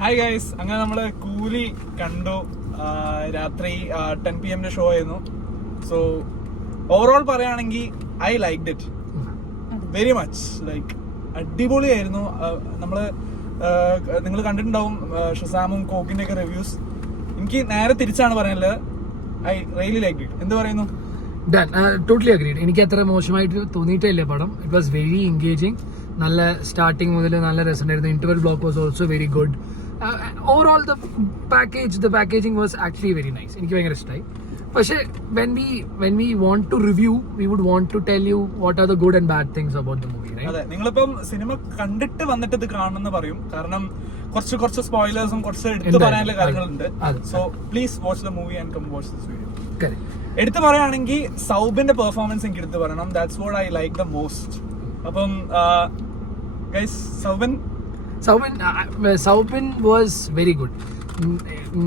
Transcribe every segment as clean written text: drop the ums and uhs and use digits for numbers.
Hi guys, അങ്ങനെ നമ്മള് കൂലി കണ്ടു. രാത്രി 10 PM ഷോ ആയിരുന്നു. സോ ഓവറോൾ പറയുകയാണെങ്കിൽ I liked it very much. Like അടിപൊളിയായിരുന്നു. നമ്മള് നിങ്ങൾ കണ്ടിട്ടുണ്ടാവും ഷസാമും കോക്കിന്റെ ഒക്കെ റിവ്യൂസ്. എനിക്ക് നേരെ തിരിച്ചാണ് പറയാനുള്ളത്. I really liked it. എന്ത് പറയുന്നു? Totally agreed. എനിക്ക് അത്ര മോശമായിട്ട് തോന്നിയിട്ടില്ല പടം. It was very engaging. നല്ല സ്റ്റാർട്ടിങ് മുതൽ നല്ല രസമുണ്ടായിരുന്നു. Interval block was also very good. Overall the packaging was actually very nice. എനിക്ക് ഭയങ്കര ഇഷ്ടമായി. പക്ഷേ when we want to review, we would want to tell you what are the good and bad things about the movie, right? അതെ, നിങ്ങളിപ്പം cinema കണ്ടിട്ട് വന്നിട്ട് ഇത് കാണണമെന്ന് പറയും. കാരണം കുറച്ച് സ്പോയിലേഴ്സും കുറച്ച് എടുത്തു പറയാനുള്ള കാര്യങ്ങളുണ്ട്. So please watch the movie and come watch this video. എടുത്തു പറയുകയാണെങ്കിൽ സൗബിന്റെ പെർഫോമൻസ് എനിക്ക് എടുത്തു പറയണം. That's what I like the most. അപ്പം guys, Soubin was very good.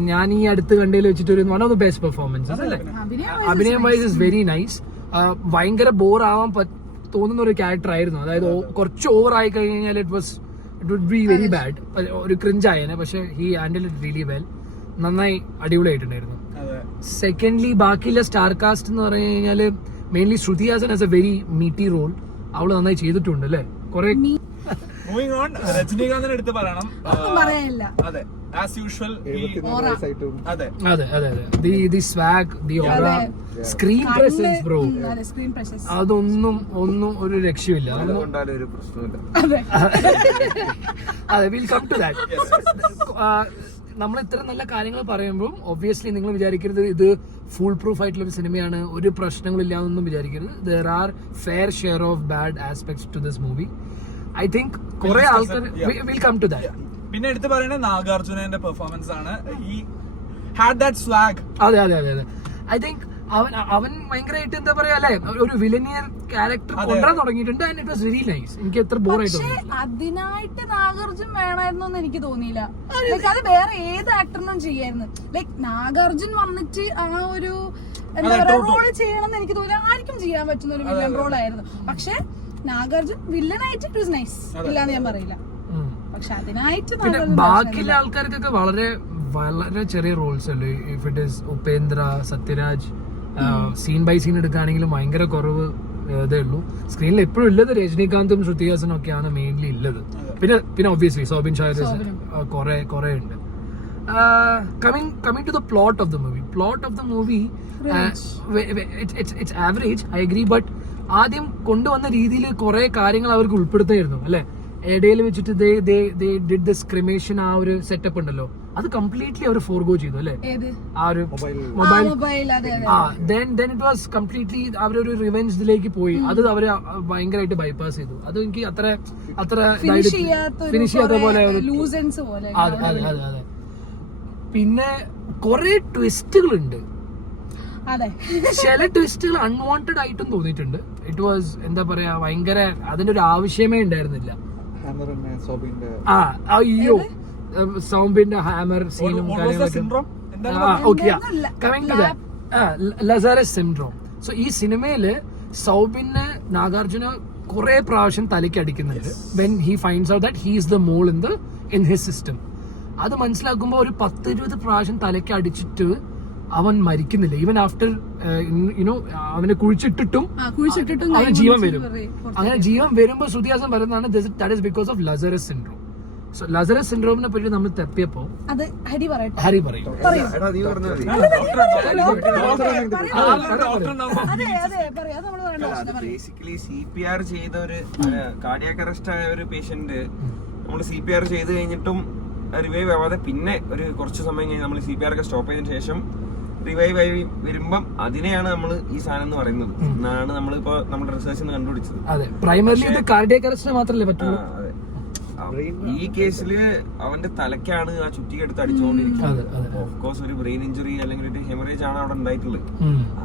ഞാൻ ഈ അടുത്ത് കണ്ടതിൽ വെച്ചിട്ട് ഒരു one of the best performances അല്ലേ. അഭിനയം വൈസ് ഇസ് വെരി നൈസ്. ഭയങ്കര ബോർ ആവാൻ തോന്നുന്ന ഒരു ക്യാരക്ടർ ആയിരുന്നു. അതായത് കുറച്ച് ഓവർ ആയി കഴിഞ്ഞാൽ it would be very bad. ഒരു ക്രിഞ്ച് ആയേനെ. പക്ഷെ he handle it really well. നന്നായി അടിപൊളിയായിട്ടുണ്ടായിരുന്നു. സെക്കൻഡ്ലി ബാക്കിയുള്ള സ്റ്റാർ കാസ്റ്റ് എന്ന് പറഞ്ഞു കഴിഞ്ഞാല് mainly Shruti Haasan has a very meaty role. അവള് നന്നായി ചെയ്തിട്ടുണ്ട് അല്ലേ. കുറെ മൂവിംഗ് ഓൺ, രജനീകാന്തിനെ എടുത്ത് പറയണം. അതെ, ആസ് യൂഷ്വൽ. അതെ, the swag, the aura, screen presence bro, അതൊന്നും ഒരു രക്ഷയില്ല. അതെ, വിൽ കം ടു ദാറ്റ്. നമ്മൾ ഇത്ര നല്ല കാര്യങ്ങൾ പറയുമ്പോൾ ഒബ്വിയസ്ലി നിങ്ങൾ വിചാരിക്കരുത് ഇത് ഫുൾ പ്രൂഫ് ആയിട്ടുള്ള ഒരു സിനിമയാണ്, ഒരു പ്രശ്നങ്ങളില്ലാന്നൊന്നും വിചാരിക്കരുത്. There are fair share of bad aspects to this movie. I think കുറെ ആൾക്കാർ വിൽ കം ടു ദാറ്റ്. പിന്നെ എടുത്ത് പറയുന്നത് നാഗാർജുനന്റെ പെർഫോമൻസ് ആണ്. He had that swag. അതെ. ഐ തിങ്ക് അവൻ ഭയങ്കരമായിട്ട് എന്താ പറയാ അല്ലെ, ഒരു വില്ലനിയർ ക്യാരക്ടർ കൊണ്ടുവരാൻ തുടങ്ങിയിട്ടുണ്ട്. And it was very nice. എനിക്ക് എത്ര ബോർ ആയിട്ട് അതിനായിട്ട് നാഗാർജുൻ വേണമായിരുന്നു എന്ന് എനിക്ക് തോന്നിയില്ല. ലൈക്ക് അത് വേറെ ഏത് ആക്ടറിനും ചെയ്യായിരുന്നു. ലൈക്ക് നാഗാർജുൻ വന്നിട്ട് ആ ഒരു എന്താ പറയാ റോള് ചെയ്യണമെന്ന് എനിക്ക് തോന്നില്ല. ആർക്കും ചെയ്യാൻ പറ്റുന്ന ഒരു വില്ലൻ റോൾ ആയിരുന്നു. പക്ഷെ നാഗാർജുൻ വില്ലനായിട്ട് ഇറ്റ് വാസ് നൈസ്. ഇല്ലാന്ന് ഞാൻ പറയില്ല. പക്ഷെ അതിനായിട്ട് ബാക്കിയുള്ള ആൾക്കാർക്കൊക്കെ വളരെ ചെറിയ റോൾസ് അല്ലേ. If it is Upendra, Sathyaraj, scene by scene എടുക്കുകയാണെങ്കിലും ഭയങ്കര കുറവ് ഇതേ ഉള്ളൂ. സ്ക്രീനിൽ എപ്പോഴും ഉള്ളത് രജനീകാന്തും ശ്രുതി ഹാസനും ഒക്കെയാണ് മെയിൻലി ഉള്ളത്. പിന്നെ ഒബ്വിയസ്ലി സോബിൻ ഷായർ കുറെ ഉണ്ട്. Coming to the plot of the movie, it's average, I agree, but ആദ്യം കൊണ്ടുവന്ന രീതിയിൽ കുറെ കാര്യങ്ങൾ അവർക്ക് ഉൾപ്പെടുത്തായിരുന്നു അല്ലെ. ഇടയിൽ വെച്ചിട്ട് they did this cremation, ആ ഒരു സെറ്റപ്പ് ഉണ്ടല്ലോ, അത് കംപ്ലീറ്റ്ലി അവർ ഫോർഗോ ചെയ്തു അല്ലെ. ആ ഒരു mobile then it was completely അവരൊരു റിവെഞ്ചിലേക്ക് പോയി. അത് അവര് ഭയങ്കരമായിട്ട് ബൈപ്പാസ് ചെയ്തു. അത് എനിക്ക് അത്ര ഫിനിഷ് ചെയ്യാത്ത പോലെ. അതെ. പിന്നെ കുറെ ട്വിസ്റ്റുകൾ ഉണ്ട്. ചില ട്വിസ്റ്റുകൾ അൺവാണ്ടഡ് ആയിട്ടും തോന്നിയിട്ടുണ്ട്. ഇറ്റ് വാസ് എന്താ പറയാ ഭയങ്കര, അതിന്റെ ഒരു ആവശ്യമേ ഉണ്ടായിരുന്നില്ല. അയ്യോ, സൗബിന്റെ ഹാമർ സീനും കാര്യങ്ങളൊക്കെ. ലസാരസ് സിൻഡ്രോം. സോ ഈ സിനിമയില് സൗബിന് നാഗാർജുന കുറെ പ്രാവശ്യം തലയ്ക്ക് അടിക്കുന്നുണ്ട്. When he finds out that he is the mole in his system. അത് മനസ്സിലാക്കുമ്പോ ഒരു 10-20 പ്രാവശ്യം തലയ്ക്ക് അടിച്ചിട്ട് അവൻ മരിക്കുന്നില്ല. ഈവൻ ആഫ്റ്റർ യുനോ അവനെ കുഴിച്ചിട്ടിട്ടും അവന് ജീവൻ വരും. അങ്ങനെ ജീവൻ വരുമ്പോ ശ്രുതി ഹാസൻ പറയുന്നതാണ് that is because of Lazarus syndrome. So Lazarus സിൻഡ്രോമിനെ പറ്റി നമ്മൾ തപ്പിയപ്പോ ഹരി പറയും. ബേസിക്കലി CPR ചെയ്ത ഒരു കാർഡിയാക് അറസ്റ്റ് ആയ ഒരു പേഷ്യന്റ് നമ്മൾ CPR ചെയ്ത് കഴിഞ്ഞിട്ടും റിവൈവ് ആവാതെ പിന്നെ ഒരു കുറച്ച് സമയം കഴിഞ്ഞ് നമ്മൾ CPR ഒക്കെ സ്റ്റോപ്പ് ചെയ്തതിനു ശേഷം റിവൈവ് ആയി വരുമ്പം അതിനെയാണ് നമ്മൾ ഈ സാധനം എന്ന് പറയുന്നത് എന്നാണ് നമ്മളിപ്പോ നമ്മുടെ റിസർച്ച് കണ്ടുപിടിച്ചത്. അതെ, പ്രൈമറിലി കാർഡിയാക് അറസ്റ്റ് മാത്രമല്ലേ പറ്റുള്ളൂ. ഈ കേസില് അവന്റെ തലക്കാണ് ആ ചുറ്റിക എടുത്ത് അടിച്ചുകൊണ്ടിരിക്കുന്നത്. ഓഫ്കോഴ്സ് ഒരു ബ്രെയിൻ ഇഞ്ചുറി അല്ലെങ്കിൽ ഒരു ഹെമറേജ് ആണ് അവിടെ ഉണ്ടായിട്ടുള്ളത്.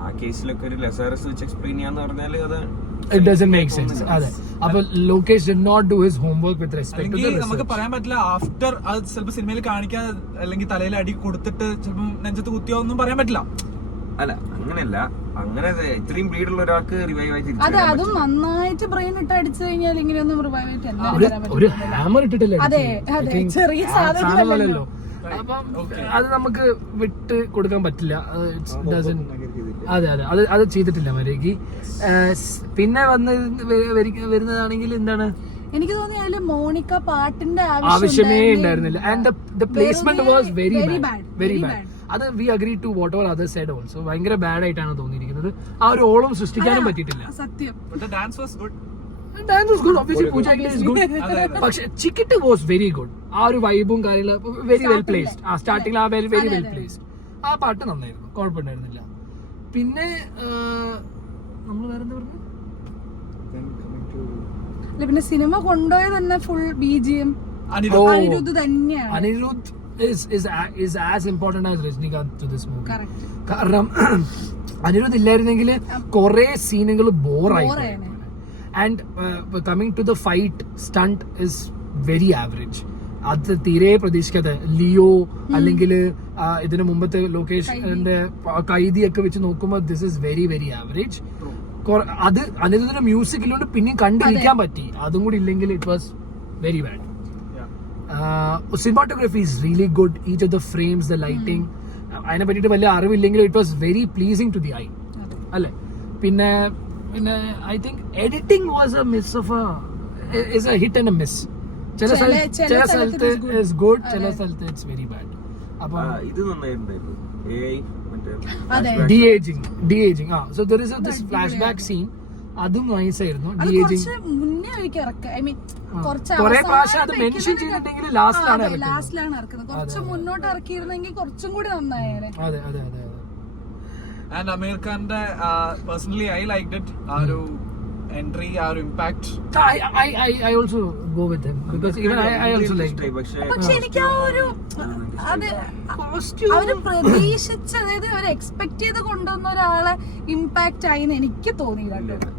ആ കേസിലൊക്കെ ഒരു ലസാരസ് വെച്ച് എക്സ്പ്ലെയിൻ ചെയ്യാന്ന് പറഞ്ഞാല് അത് it doesn't make sense. അതെ, അപ്പോൾ Lokesh did not do his homework with respect to the research. നമുക്ക് പറയാൻ പറ്റില്ല ആഫ്റ്റർ അത് ചിലപ്പോൾ സിനിമയിൽ കാണിക്കാൻ അല്ലെങ്കിൽ തലയിൽ അടി കൊടുത്തിട്ട് ചിലപ്പോൾ നെഞ്ചത്ത് കുത്തിയോ ഒന്നും പറയാൻ പറ്റില്ല. അല്ല അങ്ങനെയല്ല, അങ്ങനെ ഇത്രയും ബ്രീഡുള്ള ഒരാൾക്ക് റിവൈവ് ആയി തിരിച്ചു അതെ, അതും നന്നായിട്ട് ബ്രെയിൻ ഇട്ട് അടിച്ചു കഴിഞ്ഞാൽ ഇങ്ങനെയൊന്നും റിവൈവ് ആയിട്ട് എന്തായാലും വരാൻ ഒരു പറ്റില്ല. ഹാമർ ഇട്ടിട്ടില്ല. അതെ അതെ, ചെറിയ സാധനമല്ലല്ലോ. അപ്പം അത് നമുക്ക് വിട്ട് കൊടുക്കാൻ പറ്റില്ല. അതെ അതെ, അത് ചെയ്തിട്ടില്ല മര്യാദക്ക്. പിന്നെ വരുന്നതാണെങ്കിൽ എന്താണ്, എനിക്ക് തോന്നി അതില് മോണിക്ക പാട്ടിന്റെ ആവശ്യമേ ഉണ്ടായിരുന്നില്ല. And the placement was very very bad, bad, very very bad. അത് we agree to whatever other side also. ഭയങ്കര ബാഡ് ആയിട്ടാണ് തോന്നിയിരിക്കുന്നത്. ആ ഒരു ഓളം സൃഷ്ടിക്കാനും പറ്റിയിട്ടില്ല. സത്യം. But the dance was good. Dance was good, obviously Pooja Hegde is good. പക്ഷെ ചിക്കിട്ട് വാസ് വെരി ഗുഡ്. ആ ഒരു വൈബും കാര്യങ്ങളും വെരി വെൽ പ്ലേസ്ഡ്. ആ സ്റ്റാർട്ടിംഗ് ആ വെരി വെൽ പ്ലേസ്ഡ്. ആ പാട്ട് നന്നായിരുന്നു, കുഴപ്പമുണ്ടായിരുന്നില്ല. പിന്നെ നമ്മൾ വേറെന്താ പറഞ്ഞു, പിന്നെ സിനിമ കൊണ്ടുപോയ തന്നെ ഫുൾ BGM അനിരുദ്ധ് തന്നെയാണ്. Anirudh is as important as Rajinikanth to this movie. Correct. കാരണം അനിരുദ്ധ് ഇല്ലായിരുന്നെങ്കിൽ കുറെ സീനുകൾ ബോറായി. And coming to the fight stunt is very average. അത് തീരെ പ്രതീക്ഷിക്കാതെ ലിയോ അല്ലെങ്കിൽ ഇതിനു മുമ്പത്തെ ലൊക്കേഷന്റെ കൈദിയൊക്കെ വെച്ച് നോക്കുമ്പോൾ this is very very average. അത് അനിരുദ്ധിന്റെ മ്യൂസിക്കിലോണ്ട് പിന്നെയും കണ്ടിരിക്കാൻ പറ്റി. അതും കൂടി ഇല്ലെങ്കിൽ it was very bad. Cinematography is really good. Each of the frames, the lighting, അതിനെ പറ്റിയിട്ട് വലിയ അറിവില്ലെങ്കിലും it was very pleasing to the eye അല്ലേ. പിന്നെ I think editing was a miss of is a hit and a miss. ചില സ്ഥലത്ത് is good, ചില സ്ഥലത്ത് ഇറ്റ്സ് വെരി ബാഡ്. അപ്പൊ ഇത് നന്നായിട്ടുണ്ടായിരുന്നു. De ageing. So there is this flash back scene, അതും നൈസ് ആയിരുന്നു. ഡി ഏജിങ് മുന്നേ ഇറക്കുക, ഐ മീൻ കുറെ പ്രാവശ്യം അത് മെൻഷൻ ചെയ്തിട്ടെങ്കിൽ ലാസ്റ്റിലാണ് ഇറക്കുന്നത്. കുറച്ച് മുന്നോട്ട് ഇറക്കിയിരുന്നെങ്കിൽ കുറച്ചും കൂടി നന്നായേനെ. അതെ അതെ അതെ. ആൻഡ് അമീർ ഖാന്റെ പേഴ്സണലി ഐ ലൈക്ഡ് ഇറ്റ്. ആ ഒരു എൻട്രി, ആ ഒരു impact. I also go with him because even I also like it. പക്ഷെ എനിക്ക് ആ ഒരു അത് അവര് പ്രതീക്ഷിച്ച, അതായത് അവര് എക്സ്പെക്ട് ചെയ്ത് കൊണ്ടുവന്ന ഒരാളെ ഇമ്പാക്ട് ആയിന്ന് എനിക്ക് തോന്നിയില്ല കേട്ടോ.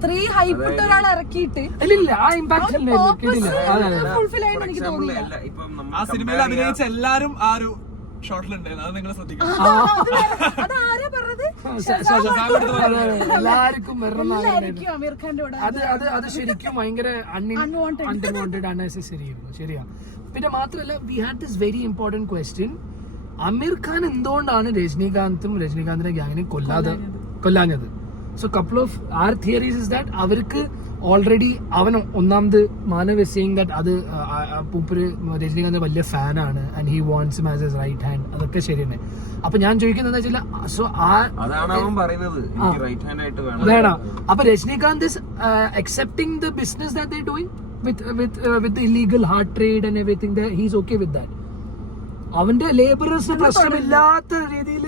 അത്രയും ഹൈപ്പ് ഇട്ട ഒരാളെ ഇറക്കിയിട്ട് ഇല്ല ആ ഇമ്പാക്ട് ഫുൾഫിൽ ആയെന്ന് എനിക്ക് തോന്നിയില്ല. ആ സിനിമയിൽ അഭിനയിച്ച എല്ലാരും ആ ഒരു ഷോട്ടിലുണ്ടായിരുന്നു. അത് നിങ്ങൾ ശ്രദ്ധിക്കണം. അതാരാ പറഞ്ഞത്? എല്ലാവർക്കും എല്ലായിരിക്കും അമീർ ഖാന്റെ കൂടെ. അത് ശരിക്കും ഭയങ്കര അൺവാണ്ടഡ് അൺനെസസറി ആയിരുന്നു. ശരിയാ. പിന്നെ മാത്രമല്ല we had this very important question. Aamir Khan എന്തുകൊണ്ടാണ് രജനീകാന്തിന്റെ ഗ്യാങ്ങിനെ കൊല്ലാഞ്ഞത്? So couple of our theories is that അവർക്ക് ഓൾറെഡി അവൻ ഒന്നാമത് മാനവ് സീയിങ് ദാറ്റ് അത് പൂപ്പര് രജനീകാന്ത് വലിയ ഫാനാണ് and he wants him as his right hand. അതൊക്കെ ശരിയാണ്. അപ്പൊ ഞാൻ ചോദിക്കുന്നത് വെച്ചാൽ സോ വേണം. അപ്പൊ Rajinikanth is accepting the business that they doing with the illegal heart trade and everything that he's okay with that. അവന്റെ ലേബറേഴ്സ് പ്രശ്നമില്ലാത്ത രീതിയിൽ.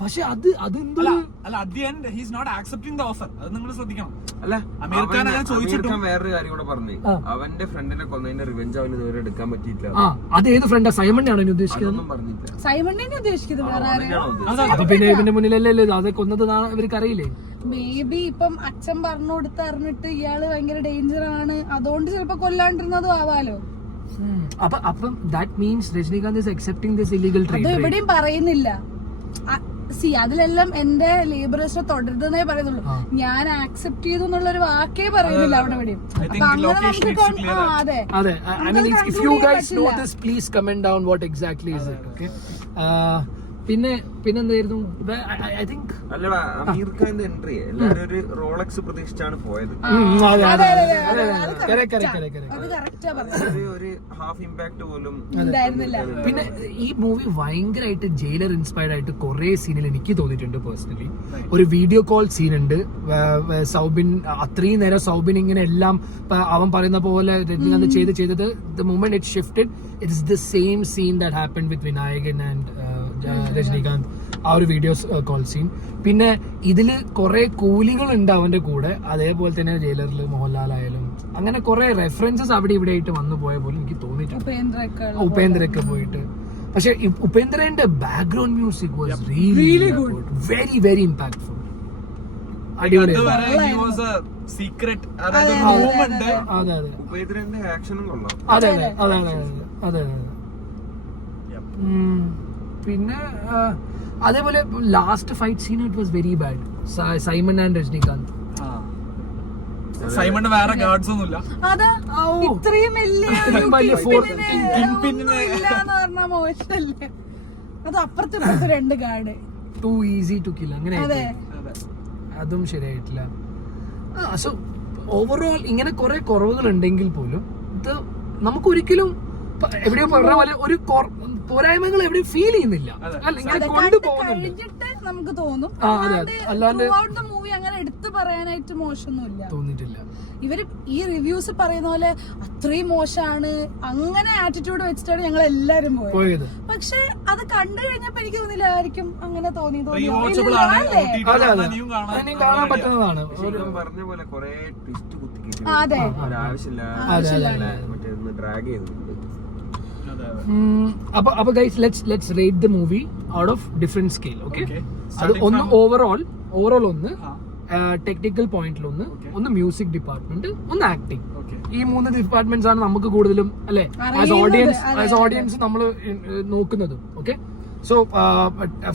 പക്ഷെ അതെന്തോ അല്ല, at the end he is not accepting the offer. അത് നിങ്ങൾ ശ്രദ്ധിക്കണം. അല്ല, അമീർ ഖാൻ അങ്ങനെ ചോദിച്ചിട്ടും വേറൊരു കാര്യം കൂടെ പറഞ്ഞു. അവന്റെ ഫ്രണ്ടിനെ കൊന്നതിന്റെ റിവെഞ്ച് അവന് ഇതുവരെ എടുക്കാൻ പറ്റിയില്ല. അത് ഏത് ഫ്രണ്ടാ? സൈമണിയാണോ ഇനി ഉദ്ദേശിക്കുന്നത്? സൈമണിനെ ഉദ്ദേശിക്കുന്നത് വേറെ ആരെയും. അപ്പൊ പിന്നെ ഇവന്റെ മുന്നിലല്ലേ അത് കൊന്നത് ഇവർക്ക് അറിയില്ലേ? മേ ബി ഇപ്പം അച്ഛൻ പറഞ്ഞു കൊടുത്ത് അറിഞ്ഞിട്ട് ഇയാള് ഭയങ്കര ഡേഞ്ചർ ആണ്, അതുകൊണ്ട് ചിലപ്പോ കൊല്ലാണ്ടിരുന്നതും ആവാലോ. അപ്പം that means Rajinikanth is accepting this illegal trade. അത് എവിടെയും പറയുന്നില്ല. സി അതിലെല്ലാം എന്റെ ലേബറേഴ്സിനെ തുടരുന്നേ പറയുന്നുള്ളൂ. ഞാൻ ആക്സെപ്റ്റ് ചെയ്തു എന്നുള്ള ഒരു വാക്കേ പറയുന്നില്ല അവിടെ എവിടെയും. അപ്പൊ അങ്ങനെ നമുക്ക് അതെ. I mean if you guys know this please comment down what exactly is it. Okay. പിന്നെന്തായിരുന്നു ഐ തിങ്ക് അല്ലടാ, അമീർ ഖാന്റെ എൻട്രി എല്ലാരും ഒരു റോളക്സ് പ്രതീക്ഷിച്ചാണ് പോയത്. ഒരു ഹാഫ് ഇമ്പാക്ട് പോലും ഉണ്ടായിരുന്നില്ല. പിന്നെ ഈ മൂവി ഭയങ്കരമായിട്ട് ജയിലർ ഇൻസ്പയർഡ് ആയിട്ട് കുറെ സീനിൽ എനിക്ക് തോന്നിയിട്ടുണ്ട് പേഴ്സണലി. ഒരു വീഡിയോ കോൾ സീൻ ഉണ്ട്. സൗബിൻ അത്രയും നേരം സൗബിൻ ഇങ്ങനെ എല്ലാം അവൻ പറയുന്ന പോലെ രജനീകാന്ത് ചെയ്തത് the moment it shifted it is the same scene that happened with Vinayakan and Rajinikanth. ആ ഒരു വീഡിയോ കോൾ സീൻ. പിന്നെ ഇതില് കുറെ കൂലികളുണ്ട് അവന്റെ കൂടെ, അതേപോലെ തന്നെ ജയിലറിൽ മോഹൻലാൽ ആയാലും അങ്ങനെ കുറെ റെഫറൻസസ് അവിടെ ഇവിടെ ആയിട്ട് വന്നു പോയ പോലെ എനിക്ക് തോന്നിയിട്ടുണ്ട്. ഉപേന്ദ്രയൊക്കെ പോയിട്ട്. പക്ഷെ ഉപേന്ദ്രന്റെ background music was really good, very very impactful. ഉപേന്ദ്രന്റെ ആക്ഷനും കൊള്ളാം. അതെ. പിന്നെ അതേപോലെ last fight scene it was very bad. Simon and Rajinikanth. സൈമണ് വേറെ ഗാർഡ്സ് ഒന്നുമില്ല. അതാ ഇത്രയും വലിയ പറഞ്ഞ മോശമല്ലേ. അത് അപ്പുറത്തെ 2 guard too easy to kill അങ്ങനെ അതെ. അതും ശരിയായിട്ടില്ല. സോ ഓവറോൾ ഇങ്ങനെ കുറെ കുറവുകൾ ഉണ്ടെങ്കിൽ പോലും ഇത് നമുക്ക് ഒരിക്കലും എവിടെയോ പറഞ്ഞ പോലെ ഒരു പോരായ്മകൾ എവിടെയും ഫീൽ ചെയ്യുന്നില്ല. അല്ല ഇങ്ങനെ കൊണ്ടുപോകുന്നുണ്ട് കഴിഞ്ഞിട്ട് നമുക്ക് തോന്നും. അല്ലാണ്ട് മൂവി അങ്ങനെ എടുത്തു പറയാനായിട്ട് മോശമൊന്നുമില്ല തോന്നിയിട്ടില്ല. ഇവര് ഈ റിവ്യൂസ് പറയുന്ന പോലെ അത്രയും മോശമാണ് അങ്ങനെ ആറ്റിറ്റ്യൂഡ് വെച്ചിട്ടാണ് ഞങ്ങൾ എല്ലാരും പോയത്. പക്ഷെ അത് കണ്ടു കഴിഞ്ഞപ്പോ എനിക്ക് തോന്നില്ല ആയിരിക്കും അങ്ങനെ തോന്നി കാണാൻ പറ്റുന്നതാണ്. പറഞ്ഞ പോലെ കുറെ ട്വിസ്റ്റ് കുത്തി അതെ ഡ്രാഗ് ചെയ്തിട്ടുണ്ട്. അപ്പൊ guys let's rate the movie out of different scale. Okay, അത് ഒന്ന് ഓവറോൾ ഒന്ന് ടെക്നിക്കൽ പോയിന്റിൽ ഒന്ന് മ്യൂസിക് ഡിപ്പാർട്ട്മെന്റ്, ഒന്ന് ആക്ടിങ്. ഈ 3 ഡിപ്പാർട്ട്മെന്റ്സ് ആണ് നമുക്ക് കൂടുതലും അല്ലെ ആസ് ഓഡിയൻസ് നമ്മൾ നോക്കുന്നതും. Okay, so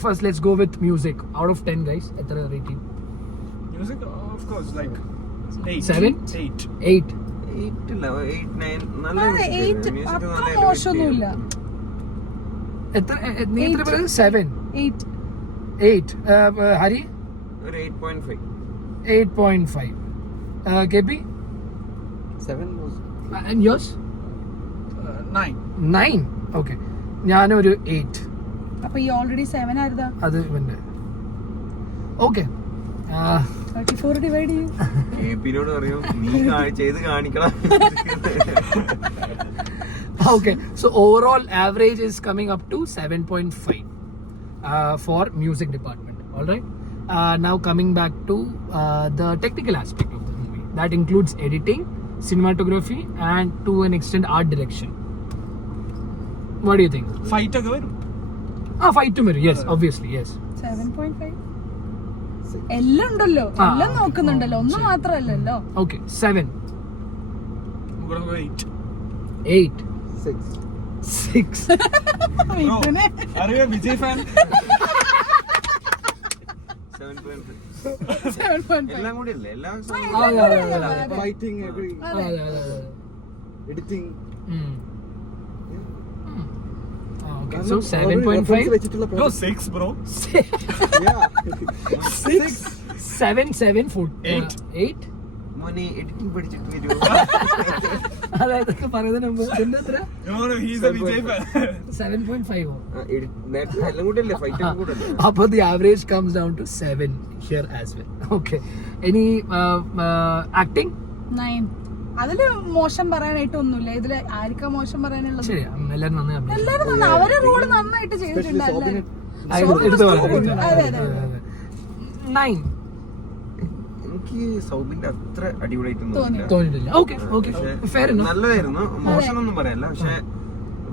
first let's go with music. Out of 10 guys എത്ര rating? Music of course like 7 8 മോശമൊന്നുമില്ല. എത്ര നീ എത്ര പേര്? 7 8 Hari 8.5 8.5 KP 7 and yours 9. Okay, ഞാനൊരു 8. അപ്പൊ ഈ ഓൾറെഡി 7 ആയിരുന്നാ അത് ഇവന്റെ. ഓക്കെ, 34 ഡിവൈഡ് ചെയ്യും. കേപിനോട് പറയൂ നീ ചെയ്ത് കാണിക്കണം. Okay, so overall average is coming up to 7.5 for music department. All right. Now coming back to the technical aspect of the movie. That includes editing, cinematography, and to an extent art direction. What do you think? Fight ഒക്കെ വരും. Fight to mirror. Yes, obviously, yes. 7.5 എല്ലാം ഉണ്ടല്ലോ, എല്ലാം നോക്കുന്നുണ്ടല്ലോ, ഒന്ന് മാത്രമല്ലല്ലോ. Okay, 7. I'm gonna go 8. 8. 6. അറിയാം Vijay fan. 7.5 എല്ലാം കൂടി അല്ലേ എല്ലാം fighting, editing. Okay, so 7.5. No 6 bro. 7 4 8. മോനെ എഡിറ്റിംഗ് പഠിച്ചിട്ട് വരുമോ? അതൊക്കെ പറയുന്നതിന് മുമ്പ് എന്റെ എത്ര? No, he's a Vijay fan. 7.5. എല്ലാം കൂടി അല്ലേ ഫൈറ്റ് കൂടെ അല്ലേ? But the average comes down to 7 here as well. Okay. Any acting? 9. അതില് മോശം പറയാനായിട്ട് ഒന്നുമില്ല. ഇതില് ആർക്കാ മോശം പറയാനുള്ളത്? ശരി, എല്ലാരും നന്നായി എല്ലാരും അവരെ റോള് നന്നായിട്ട് ചെയ്തിട്ടുണ്ട്. അതെ 9. എനിക്ക് സൗബിന്റെ അത്ര അടിപൊളിയായിട്ടൊന്നും തോന്നിയിട്ടില്ല. Okay fair enough. നല്ലതായിരുന്നു, മോശമൊന്നും പറയല്ല, പക്ഷെ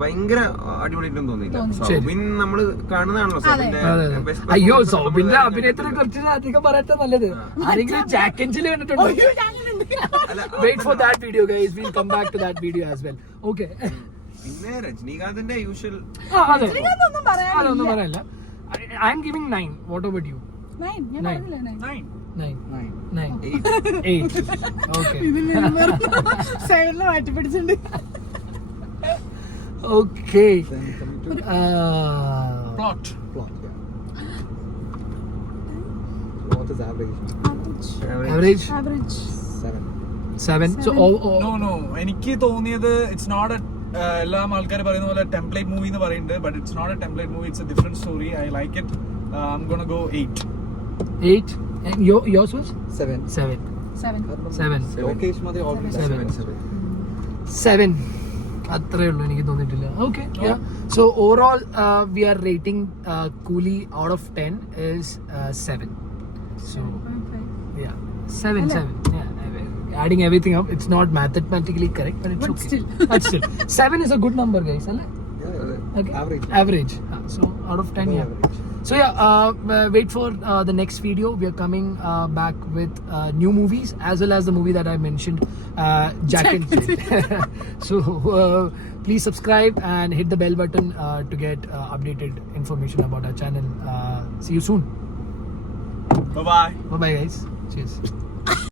ഭയങ്കര അടിപൊളിയായിട്ടൊന്നും തോന്നിയില്ല. സൗബിൻ നമ്മള് കാണുന്നതാണല്ലോ സൗബിന്റെ. അയ്യോ, സൗബിന്റെ അഭിനയത്തിനെ കുറിച്ച് അധികം പറയട്ടെ നല്ലത്. ആരെങ്കിലും ജാക്കൻസിൽ കണ്ടിട്ടുണ്ടോ? Wait for that video guys, will come back to that video as well. Okay, പിന്നെ രജനീകാന്തിന്റെ യൂഷ്വൽ ഒന്നും അതൊന്നും പറയല്ല. I am giving 9. What about you? 9. ഞാൻ പറഞ്ഞില്ല 9. 9. 8. ഓക്കെ, 7 മാറ്റി പിടിച്ചിട്ടുണ്ട്. Okay, Plot. What is average? average 7. So No. എനിക്ക് തോന്നിയത് ഇറ്റ്സ് നോട്ട് എല്ലാ ആൾക്കാരും പറയുന്ന പോലെ ടെംപ്ലേറ്റ് മൂവി എന്ന് പറയുന്നുണ്ട്. But it's not a template movie, it's a different story. I like it. I'm gonna go 8. 8. And yours was 7. 7. 7. Lokesh Madhi already 7. അത്രേ ഉള്ളൂ, എനിക്ക് തോന്നിയിട്ടില്ല. Okay, so overall we are rating Coolie out of 10 is 7. So yeah, 7. Adding everything up, it's not mathematically correct, but it's okay. But still 7 is a good number guys, alle? Yeah, Okay, average. average. So out of 10, yeah. Average. So yeah, wait for the next video. We are coming back with new movies as well as the movie that I mentioned, Jack and Jill. So please subscribe and hit the bell button to get updated information about our channel. See you soon. Bye bye. Bye bye guys. Cheers.